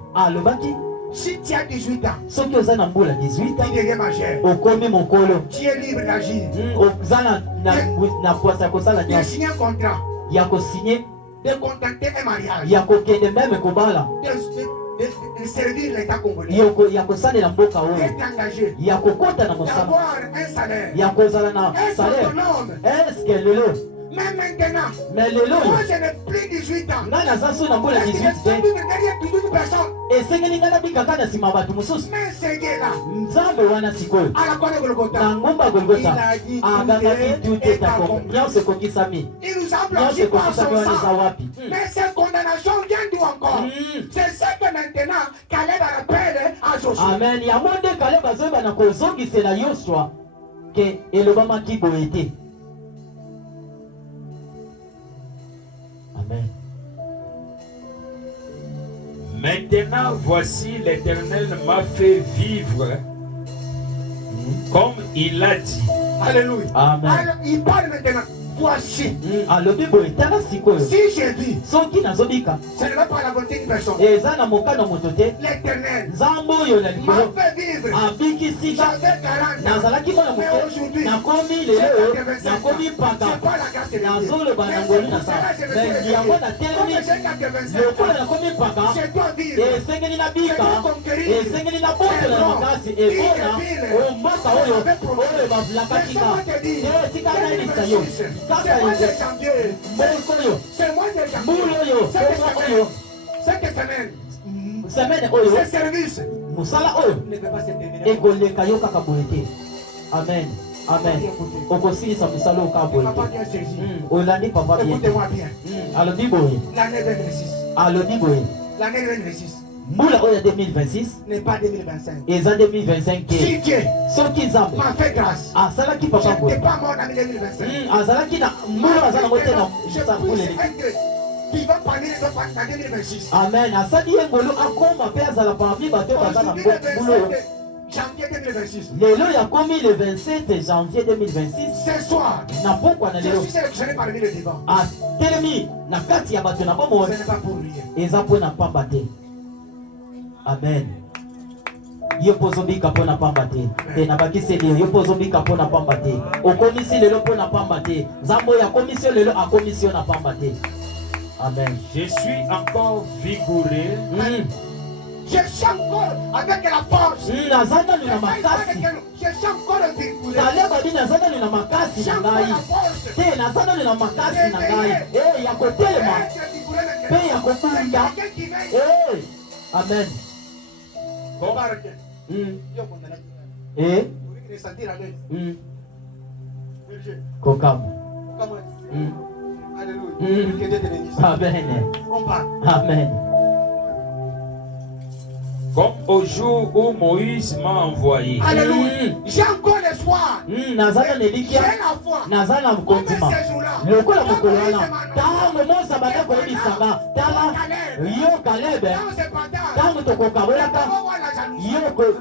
si tu as 18 ans, tu deviens majeur. Tu es libre d'agir. Tu as signé un contrat de contacter un mariage, de servir l'État congolais, d'être engagé, d'avoir un salaire. Est-ce autonome? Mais maintenant, moi je n'ai plus 18 ans. Est-ce que je peux vivre derrière toujours une personne? Mais c'est là, à la croix de Golgotha, il a dit tout est accompli. Il nous a blanchi par son sang. Mais cette condamnation vient d'où encore? C'est ça que maintenant Caleb rappelle à Josué. Amen. Amen. Maintenant, voici, l'Éternel m'a fait vivre comme il l'a dit. Alléluia. Amen. Alors, il parle maintenant. Voici. Si je vis, ce n'est pas par la volonté d'une personne. L'Éternel m'a fait vivre. J'avais 40 ans. Mais aujourd'hui, j'ai 85 ans. C'est pas la grâce de Dieu. Mais c'est pour cela que je me suis réveillé. Comme j'ai 85 ans, je dois vivre. Je dois conquérir. C'est moi de janvier. C'est moi de janvier. Cette semaine, ce service ne peut pas se terminer. Amen. Amen. Écoutez-moi bien. L'année 2026. L'année 2026. Moula oya 2026 n'est pas 2025. Et en 2025 si Dieu m'a fait grâce, asalaki je n'étais pas mort en 2025. Azalaki na moula azala mote na qui va parler en 2026. Amen. Asadi ngolo akoma pe azala parmi bato bazala boulot. Janvier 2026. Lelo ya komi le 27 janvier 2026. Ce soir, na pokwa na lelo. Je suis sélectionné parmi le devant. A telemi na kati ya bato na bomo. Ce n'est pas pour rien. Eza po na pamba te. Amen. Yo pozobika pona pamba te. Te na bakise lelo yo pozobika pona pamba te. Okomisi lelo pona pamba te. Zambo ya komisio lelo a komisio na pamba te. Amen. Je suis encore vigoureux. Je suis encore avec la force. Je suis encore vigoureux. Amen. Kokam. Amen. Amen. Comme au jour où Moïse m'a envoyé. Alléluia. J'ai encore l'espoir. J'ai la foi. Comme ces jours-là.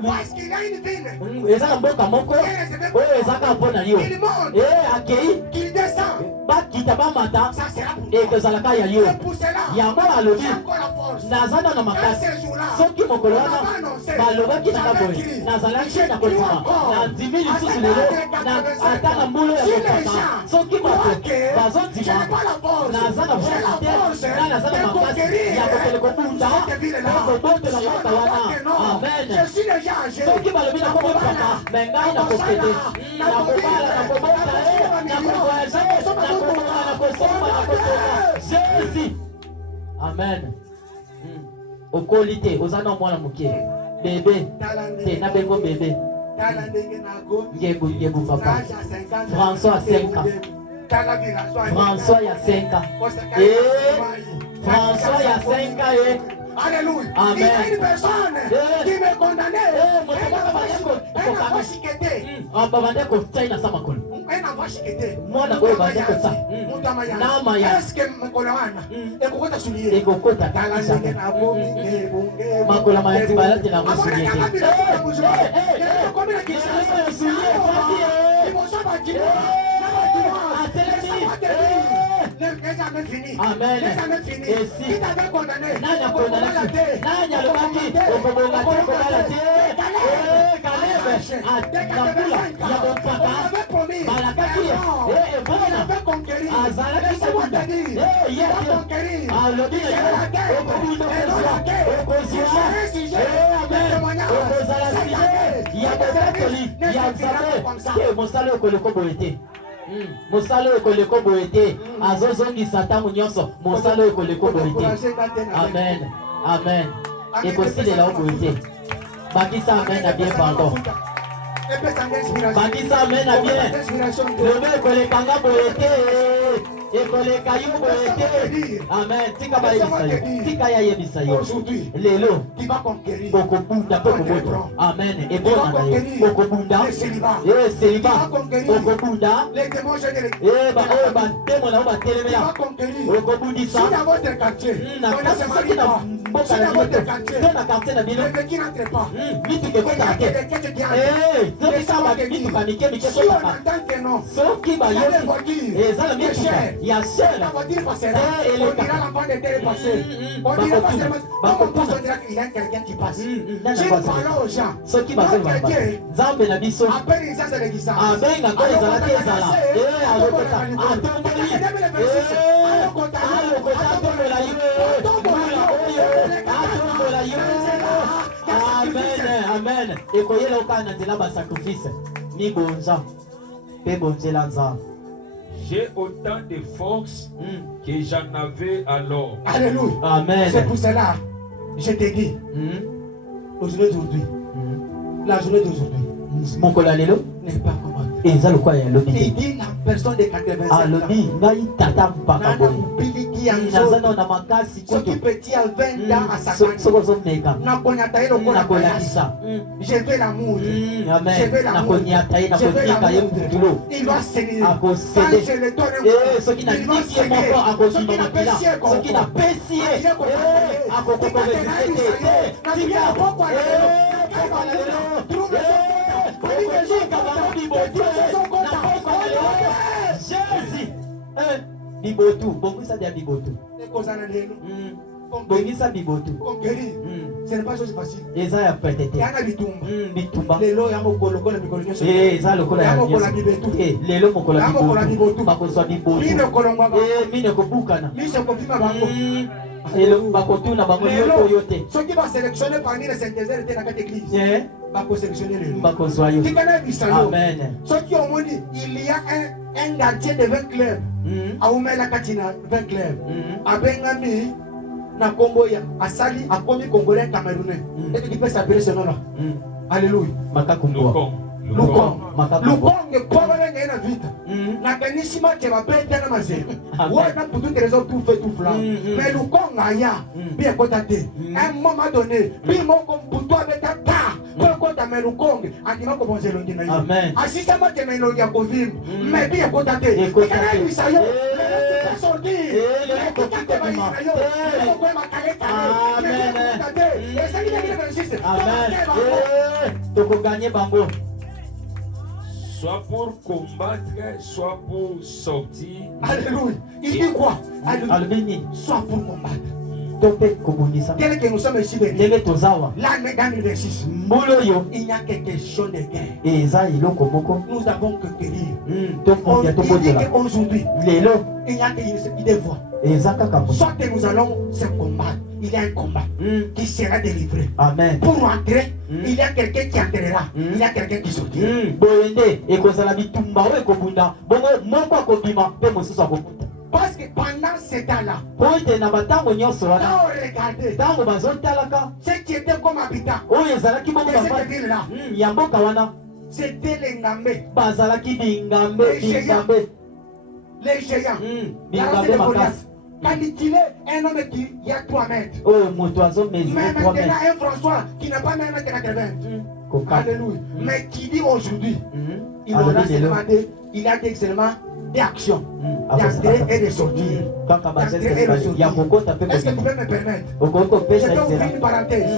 Parce qu'il y a une ville. ezaka mboka moko oyo ezaka mpona yo Il monte. akei Qu'il descend. bakita bamata Ça sera pour toi. ekozalaka ya yo C'est pour cela. yango alobi J'ai encore la force. naza nano Dans makasi ces jours-là, soki mokolo on wana m'a annoncé. balobaki nanga J'avais boye écrit. nazalaki J'ai na écrit kosima encore. na ndimi À lisusu cet lelo âge de 85 ata na mbula ya Si les kopata gens soki croient bato que je bazondima n'ai pas la force, naza na j'ai la force force te nga naza na de makasi conquérir ya kokele kobunda cette ville-là. ekobotela Si on mboka n'a wana pas que non, amen je suis déjà âgé. soki balobi nakomi papa me ngai nakokende nakobala nakobota nakovoyage nakoboka nakosomba nakotoka jésus amen okoli te oza na mwana moke bebe te nabengo bebe ngebu papa François a 5 ans François ya 5 ans François ya 5 ans Alléluia. Amen. Il y a une personne qui me condamnait. Elle n'a pas chiqueté. babande kotia na sama kolo Elle n'a pas chiqueté. mwana oyo bande kota nama ya Est-ce que Mekolawana ekokota soulier? ekokota Tala ndenge na bomi ngebunge. makola mayati balati na mosulie te Komi na kisa. Liboso bakimo. N'est jamais fini. Amen. N'est jamais fini. Et si Qui t'avait condamné? nani akondalaki nani alobaki okobonga te kobala te kalebe nakula ya bopaka balakaki ebona azalaki kobunda ye te alobi na yo okobunda okozwa okozala sile ya botatoli ya nzambe te mosala okoleko boye te mosala ekoleko boye te azozongisa ntango nyonso mosala ekoleko boye te amen amen ekosilela o boye te bakisa amen na bien pardon bakisa amen na bien lobe ekolekanga boye te ekoleka yo boye te amen tika bayebisa yo tika yayebisa yo lelo okobunda mpe koboto amen ebona na yo okobunda seliba okobunda baoyo batemo na yo batelemela okobundisa na kasi soki na mboka na bino te na quartier na bino mituka ekotaka te tokisa bamituka mike mike ekotaka soki bayoki ezala mituka ya sele soki bazoloba nzambe na biso abengaka ezalaki ezala alokota atomboli alokota atombola yo mbula oyo atombola yo amen amen ekoyela okana na nzela basacrifice mibonza mpe bonzela nzambe. J'ai autant de force que j'en avais alors. Alléluia. Amen. C'est pour cela, je te dis, aujourd'hui, la journée d'aujourd'hui mokola lelo n'est pas comme autre. eza lokwa ya lobi Il dit la personne de 85 ans. alobi ngai tata mpaka boye naza nao na makasi Ce qui kutu petit à 20 ans à 50 soki ozomeka nakolakisa. Je vais l'amour. amen nakoniata ye nakoniaka ye kutulo Il va saigner. Quand akosede je le donne, soki il va nandiki ye saigner. moko akosima Soki mokila napesi ye soki napesi ye akokokoresiste te tika pokwa na lelo okotika bango bibotu na pokwa na lelo jésus bibotu bongisa bya bibotu bongisa bibotu conquérir, ce n'est pas chose facile. eza ya pete te Yana bitumba. bitumba Lelo ya mokolo mikolo nyonso. eza lokola ya mokola bibetu. lelo mokola bibotu. bakozwa bibotu Mine kolongwa. mine kobukana Mise kopima bango. bakotuna bango yoko yo te Soki ba sélectionné parmi les synthèses de la église. Bako sélectionné lelo. bakozwa yo Tikana bisayo. amen Soki omoni il y a un gardien de 20 clubs. Aumela katina 20 clubs. Abengami na Congo ya asali akomi congolais camerounais. Et tu peux s'appeler ce nom là. Alléluia. makakumbo Lukonge kwa wenye ina vita. Na kanishima chema bete na mazero. Wana putu terezo tout fait tout flanc. Mais Lukonga ya bien kotate. Un moment donné, bi moko mputu abeta ta. Kwa kota me Lukonge andima ko bonzelo ngina yo. Amen. Asisa ma chema ilo ya kovim. Mais bien kotate. Kana bisayo. Soit pour combattre, soit pour sortir. Alléluia. Il dit quoi? Alléluia. Soit pour combattre. Tel que nous sommes ici venus. Là, dans le 26, il n'y a que question de guerre. Nous avons que guérir. Il dit qu'aujourd'hui, il n'y a qu'une des voies. Soit que nous allons se combattre. Il y a un combat qui sera délivré. Amen. Pour entrer, il y a quelqu'un qui entrera. Il y a quelqu'un qui sortira. Parce que pendant ce temps-là, quand on regardait ce qui était comme habitant de cette ville-là, c'était les Ngambé. Les géants. Quand il est un homme qui y a 3 mètres. Mais maintenant, un François qui n'a pas même 1m80. Alléluia. Mais qui dit aujourd'hui, il aura seulement il a dit seulement des actions. D'entrer et de sortir. Est-ce que tu peux me permettre? Je peux ouvrir une parenthèse.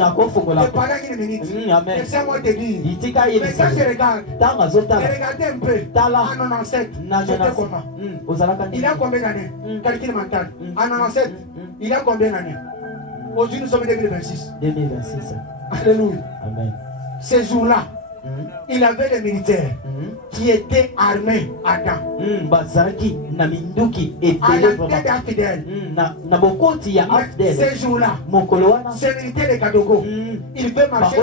Pendant une minute. Laissez-moi te dire. Mais quand je regarde, regardez un peu. En 97, j'étais comment? Il a combien d'années? Calcul mental. En 97, il a combien d'années? Aujourd'hui, nous sommes en 2026. 2026. Alléluia. Amen. Ces jours-là, il avait des militaires qui étaient armés à temps. À la tête d'infidèles. Ces jours-là, ces militaires de Kadogo, ils veulent marcher.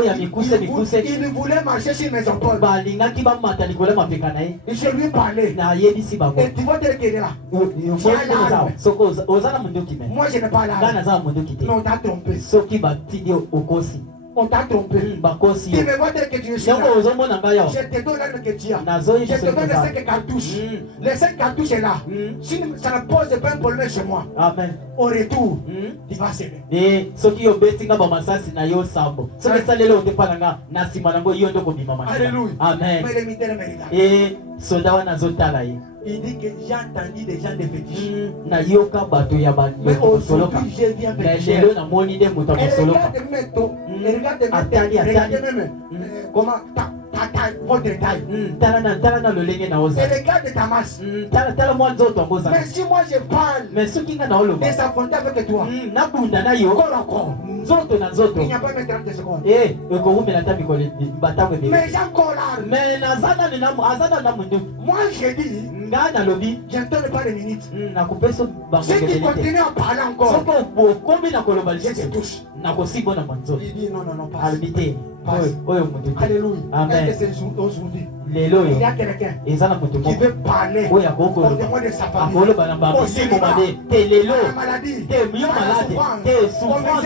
Ils voulaient marcher sur Mésopole. Et je lui parlais. Et tu vois tel qu'il est là. Moi je n'ai pas l'arme. Mais on t'a trompé. On t'a trompé. Tu me vois tel que tu es là. Je te donne l'arme que tu as. Je te donne les 5 cartouches. Les 5 cartouches est là. Si ça ne pose pas un problème chez moi. Amen. Au retour, tu vas s'aimer. Alléluia. Amen. Mais les militaires me regardent. Il dit que j'ai entendu des gens de fétiches. Mais aujourd'hui, je viens féticher. Et regarde même comment votre taille. Et regarde ta masse. Mais si moi je parle de s'affronter avec toi, corps à corps, il n'y a pas même 30 secondes. Mais j'ai encore l'arme. Moi je dis, je ne donne pas de minutes. Si tu continues à parler encore, je te touche. Il dit non, pas. Alléluia. Est-ce que c'est aujourd'hui? Il y a quelqu'un qui veut parler au témoin de sa famille, au cinéma, à la maladie, à la souffrance,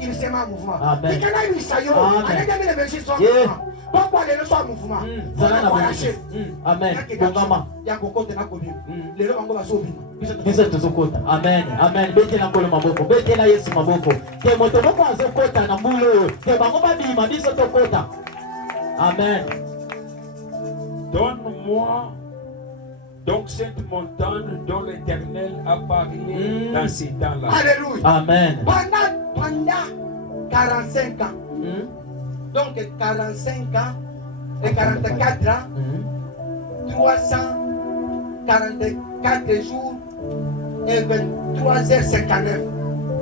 il se met en mouvement. Pourquoi les leçons en mouvement? Amen. Amen. Amen. Betela nkolo maboko. Betela Yesu maboko. Te moto moko azokota na mbulu. Te bango babima biso tokota. Amen. Donne-moi donc cette montagne dont l'Éternel a parlé dans ces temps-là. Alléluia. Amen. Pendant 45 ans. Donc 45 ans et 44 ans. 344 jours et 23h59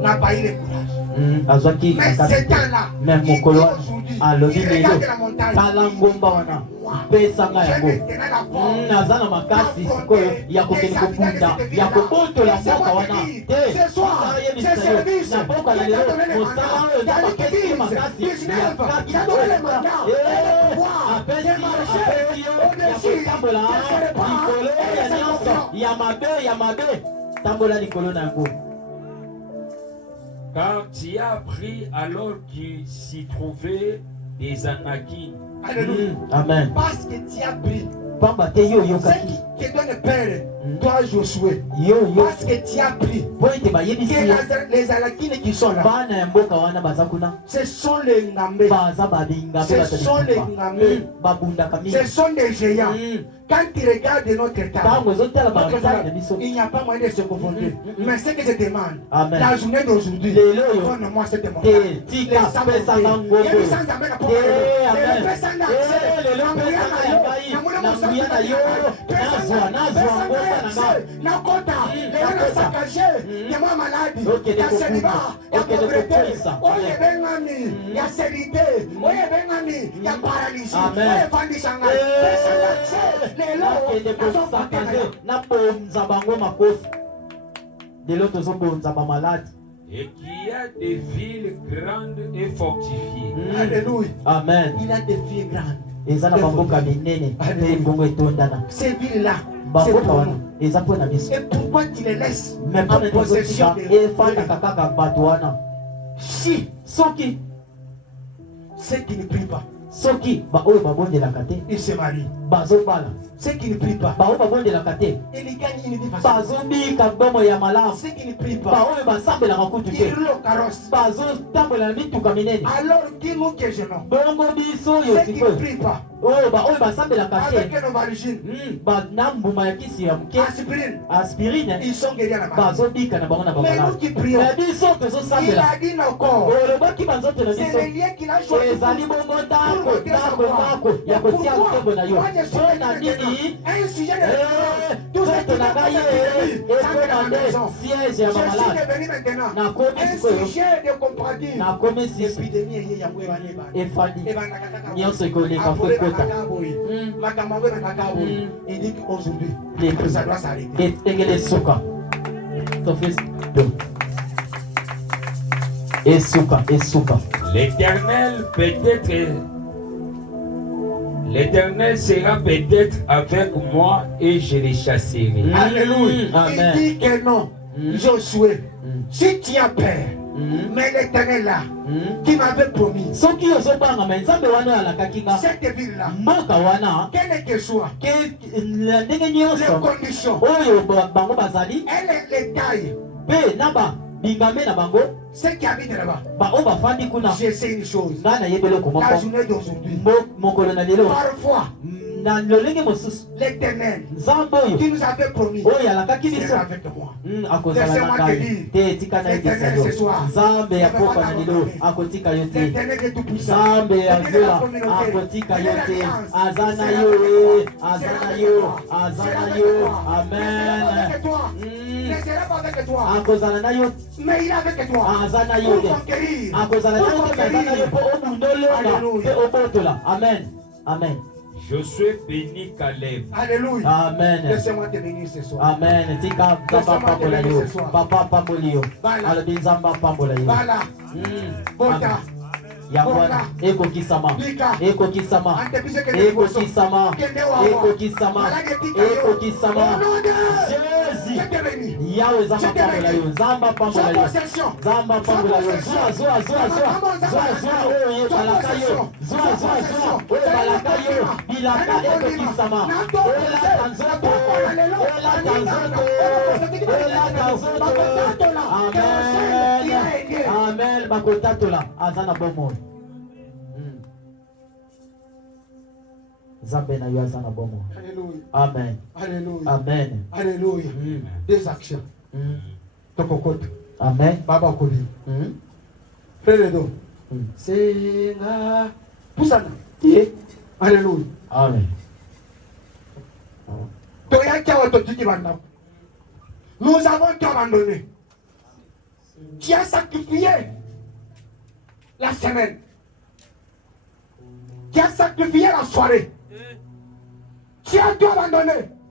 n'a pas eu le courage. Mais ce temps-là, même il dit aujourd'hui, il regarde la montagne. Pesanga yango naza na makasi sikoyo ya kokende kobunda ya kobotola mboka wana te ayebisa yo na mboka na lelo mosala oyo eza bapesi makasi ya kati apesi yo ya kotambola likolo ya nyonso ya mabe tambola likolo na yango. Car tu as appris alors qu'il s'y trouvait des Anakim. Alléluia. Amen. Parce que tu as pris. Pamba te yo yo Ce kaki. qui te donne peur, toi Josué. Yo yo. Parce que tu as pris. Boite ba yebisi. Que les Anakines qui sont là, Bana ya mboka wana bazakuna. ce sont les Ngamé. Baza babinga Ce sont les Ngamé. babunda kami. Ce sont des géants. Quand tu regardes notre état, Bango zotala notre bazala état, na biso. il n'y a pas moyen de se confondre. Mais ce que je demande, Amen. la journée d'aujourd'hui, Lelo yo. donne-moi cette demande. Te tika pesa bango. Il y a des sans amen à Te amen. pesa na Lelo pesa na ngai. Na muyana yo. Nazwa ngomba na ngai. na kota lelo na sakaje ya mwa maladi Okay, ya de seliba kokuma. ya Okay, de pauvreté kokuisa. oyo ebengami ya serité oyo ebengami ya paralysie Amen. oyo efandisa ngai pesa na se lelo Nakende kosakaze nabonza bango makofi. Lelo tozobonza bamaladi. Et qui a des villes grandes et fortifiées. Alléluia. Amen. Il a des filles grandes. Eza na bamboka minene mpe bongo etondana. Ces villes-là, c'est Bamboka pour wana nous. eza mpo na biso. Et pourquoi tu les laisses Me mpo en na possession tozotika de efandaka kaka bato wana. Si Soki ceux qui ne prient pas, baoyo babondelaka te ils se marient. bazobala. Ceux qui ne prient pas, Baoyo babondelaka te ils gagnent une vie facile. bazobika bomo ya malamu. Ceux qui ne prient pas, Baoyo basambelaka kutu te ils roulent carrosse. bazotambola na mituka minene. Alors dis-nous que je non. bongo biso oyo Ceux qui ne sikoyo prient pas, oyo basambelaka avec te nos origines, na mbuma ya kisi ya moke aspirine, aspirine ils sont guéris à la maladie. bazobika na bango na Mais nous bamalamu. qui prions, me biso il tozosambela a dit nos corps. olobaki banzoto na C'est biso le lien qu'il a choisi. ezali bongo ndako ya kotia ntembo na yo mpo na nini Un sujet de tout ce qui nzoto na ngai ye ekoma nde siège ya Je suis bamalade devenu maintenant nakomi un sikoyo sujet de comparatif. nakomi sisi Épidémie eye yango ebana efandi ebana nyonso ekoleka fo ekota makambo yango ebandaka boye. Il dit qu'aujourd'hui Les- ça doit s'arrêter. etengele esuka tofisi do esuka L'Éternel sera peut-être avec moi et je les chasserai. Alléluia. Amen. Il dit que non. Josué, si tu as peur, mais l'Éternel là, qui m'avait promis, soki ozobanga me nzambe wana alakaki nga cette ville-là, mboka wana quelle que soit na ndenge les nyonso conditions, oyo bango bazali et les tailles, mpe na bingame na bango ceux qui habitent là-bas, baoyo bafandi kuna je sais une chose. ngai nayeba eloko La moko journée d'aujourd'hui, mokolo na lelo parfois, na lolenge mosusu l'Éternel nzambe oyo qui nous avait promis oyo alakaki biso sera avec moi. akozala na Laissez-moi te ngai dire, te etika na yebisa l'Éternel ce yo soir, nzambe ya ne va pokwa pas na lelo t'abandonner. akotika yo te L'Éternel est tout puissant. nzambe ya Il est de la nzela communauté. akotika Il est yo de te l'alliance. aza na Sera yo avec toi. aza Sera na avec yo toi. aza Sera na avec yo toi. Ne sera pas avec amen toi. Ne sera pas avec toi. akozala na yo Mais il est avec toi. aza na yo Pour te conquérir. akozala na yo Pour te me aza na yo conquérir. mpo obundolonga Alléluia. mpe obotola amen amen Josué bénit Caleb. Alléluia. amen Laissez-moi te bénir ce soir. amen tika nzambe apambola yo papa apamboli yo alobi nzambe apambola yo Voilà. Bota. yango wana ekokisama ekokisama ekokisama ekokisama ekokisama jésus yawe nzambe apambola yo nzambe apambola yo nzambe apambola yo zwa oyo ebalaka yo zwa oyo ebalaka yo bilaka ekokisama olata nzoto olata nzoto olata nzoto amen amen bakotatola aza na bomoi nzambe na yo aza na bomoi Alléluia. amen Alléluia. amen Alléluia. Des actions. Tokokoto. amen Baba Kobi. Frère Edo. Senga. Poussana. Alléluia. amen Nous avons tout abandonné. Tu as sacrifié la semaine. Tu as sacrifié la soirée. Tu as tout abandonné.